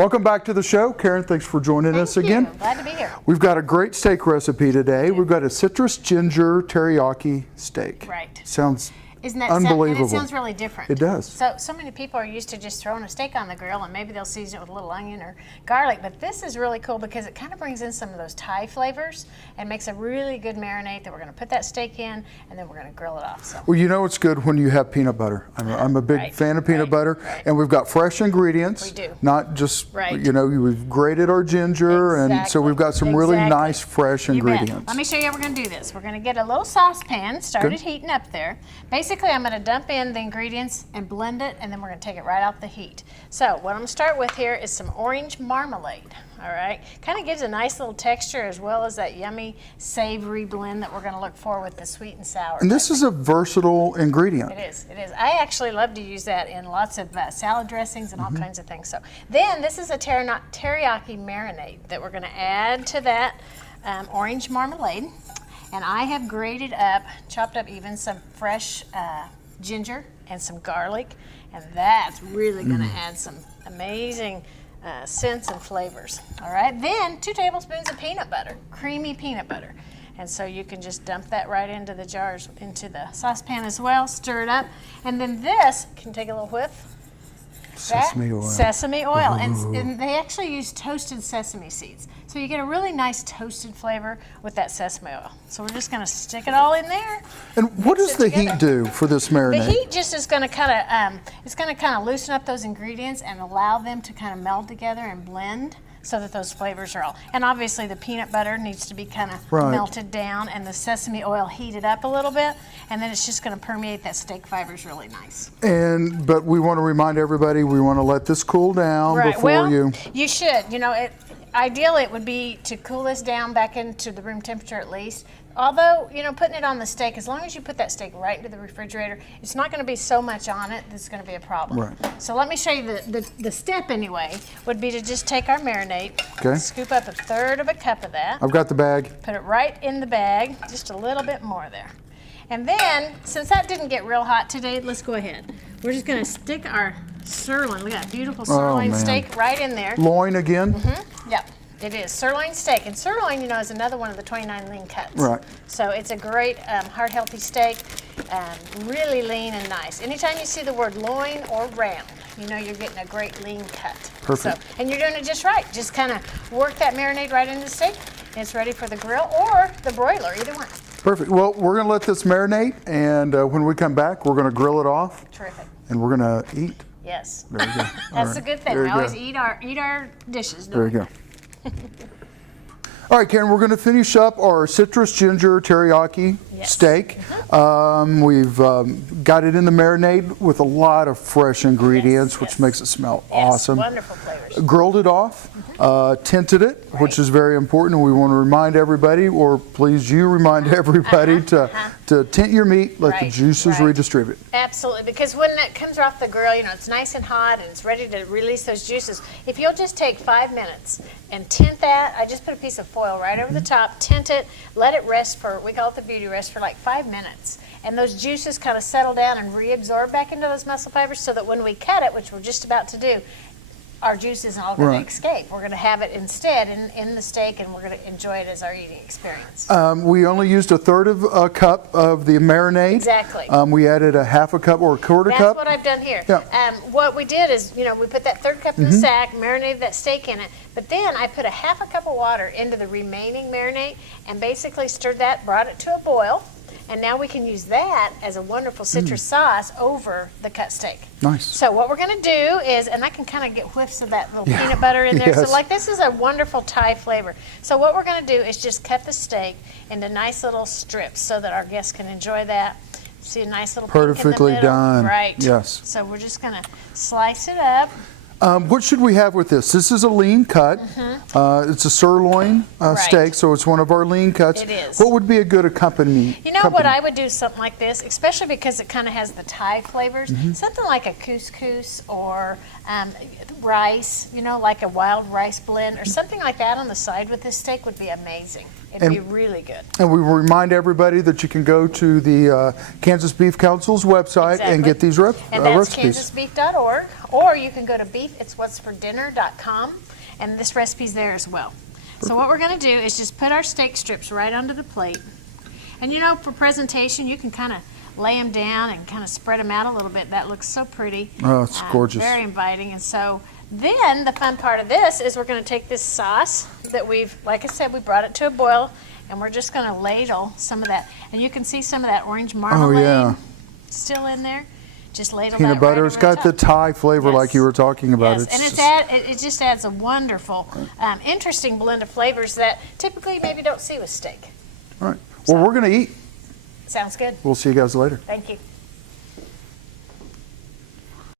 Welcome back to the show. Karen, thanks for joining us again. Glad to be here. We've got a great steak recipe today. We've got a citrus ginger teriyaki steak. Right. Sounds Isn't that unbelievable. And it sounds really different. It does. So many people are used to just throwing a steak on the grill and maybe they'll season it with a little onion or garlic, but this is really cool because it kind of brings in some of those Thai flavors and makes a really good marinade that we're going to put that steak in and then we're going to grill it off. So. Well, you know it's good when you have peanut butter. I'm a big fan of peanut butter, and we've got fresh ingredients. We do. Not just, you know, we've grated our ginger, and so we've got some really nice fresh ingredients. Let me show you how we're going to do this. We're going to get a little saucepan started heating up there. Basically, I'm going to dump in the ingredients and blend it, and then we're going to take it right off the heat. So what I'm going to start with here is some orange marmalade. All right, kind of gives a nice little texture as well as that yummy savory blend that we're going to look for with the sweet and sour. And this is a versatile ingredient. It is, it is. I actually love to use that in lots of salad dressings and all kinds of things. So then this is a teriyaki marinade that we're going to add to that orange marmalade. And I have grated up, chopped up even some fresh ginger and some garlic, and that's really going to add some amazing scents and flavors. All right, then 2 tablespoons of peanut butter, creamy peanut butter. And so you can just dump that right into the jars, into the saucepan as well, stir it up. And then this can take a little whiff. Sesame oil. Sesame oil. And they actually use toasted sesame seeds. So you get a really nice toasted flavor with that sesame oil. So we're just going to stick it all in there. And what does the heat do for this marinade? The heat just is going to kind of, it's going to kind of loosen up those ingredients and allow them to kind of meld together and blend so that those flavors are all. And obviously the peanut butter needs to be kind of melted down and the sesame oil heated up a little bit, and then it's just going to permeate that steak fibers really nice. But we want to remind everybody, we want to let this cool down before you should. You know, ideally it would be to cool this down back into the room temperature at least. Although, you know, putting it on the steak, as long as you put that steak right into the refrigerator, it's not going to be so much on it that's going to be a problem. Right. So let me show you the step anyway, would be to just take our marinade, scoop up 1/3 cup of that. I've got the bag. Put it right in the bag, just a little bit more there. And then, since that didn't get real hot today, let's go ahead. We're just going to stick our sirloin, look at that beautiful sirloin steak right in there. Loin again? Yep. It is sirloin steak, and sirloin, you know, is another one of the 29 lean cuts. Right. So it's a great heart healthy steak, really lean and nice. Anytime you see the word loin or round, you know you're getting a great lean cut. Perfect. So, and you're doing it just right. Just kind of work that marinade right into the steak, and it's ready for the grill or the broiler, either one. Perfect. Well, we're going to let this marinate, and when we come back, we're going to grill it off. Terrific. And we're going to eat. Yes. There you go. That's a good thing. We always eat our dishes. There you go. All right, Karen, we're going to finish up our citrus ginger teriyaki steak. We've got it in the marinade with a lot of fresh ingredients, which makes it smell awesome. Wonderful flavors. Grilled it off, tinted it, which is very important. And we want to remind everybody, or please you remind everybody to tint your meat, let the juices redistribute. Absolutely, because when that comes off the grill, you know, it's nice and hot and it's ready to release those juices. If you'll just take 5 minutes and tint that, I just put a piece of foil right over the top, tint it, let it rest for, we call it the beauty rest, for like 5 minutes. And those juices kind of settle down and reabsorb back into those muscle fibers so that when we cut it, which we're just about to do, our juice isn't all going to escape. We're going to have it instead in the steak, and we're going to enjoy it as our eating experience. We only used 1/3 cup of the marinade. Exactly. We added a 1/2 cup or a 1/4 cup. That's what I've done here. Yeah. What we did is, you know, we put that 1/3 cup in the sack, marinated that steak in it, but then I put a 1/2 cup of water into the remaining marinade and basically stirred that, brought it to a boil. And now we can use that as a wonderful citrus sauce over the cut steak. Nice. So what we're going to do is, and I can kind of get whiffs of that little peanut butter in there. So like this is a wonderful Thai flavor. So what we're going to do is just cut the steak into nice little strips so that our guests can enjoy that. See a nice little pink in the middle. Perfectly done. Right. Yes. So we're just going to slice it up. What should we have with this? This is a lean cut. It's a sirloin steak, so it's one of our lean cuts. It is. What would be a good accompaniment? You know what, I would do something like this, especially because it kind of has the Thai flavors. Something like a couscous or rice, you know, like a wild rice blend or something like that on the side with this steak would be amazing. It'd be really good. And we remind everybody that you can go to the Kansas Beef Council's website and get these And that's recipes. kansasbeef.org, or you can go to beefitswhatsfordinner.com, and this recipe's there as well. So what we're going to do is just put our steak strips right onto the plate. And you know, for presentation, you can kind of lay them down and kind of spread them out a little bit. That looks so pretty. Oh, it's gorgeous. Very inviting. And so then the fun part of this is we're going to take this sauce that we've, like I said, we brought it to a boil, and we're just going to ladle some of that. And you can see some of that orange marmalade still in there. Just ladle Peanut that butter. right It's over got top. the Thai flavor like you were talking about. Yes, and it just adds a wonderful, interesting blend of flavors that typically you maybe don't see with steak. All right. Well, we're going to eat. Sounds good. We'll see you guys later. Thank you.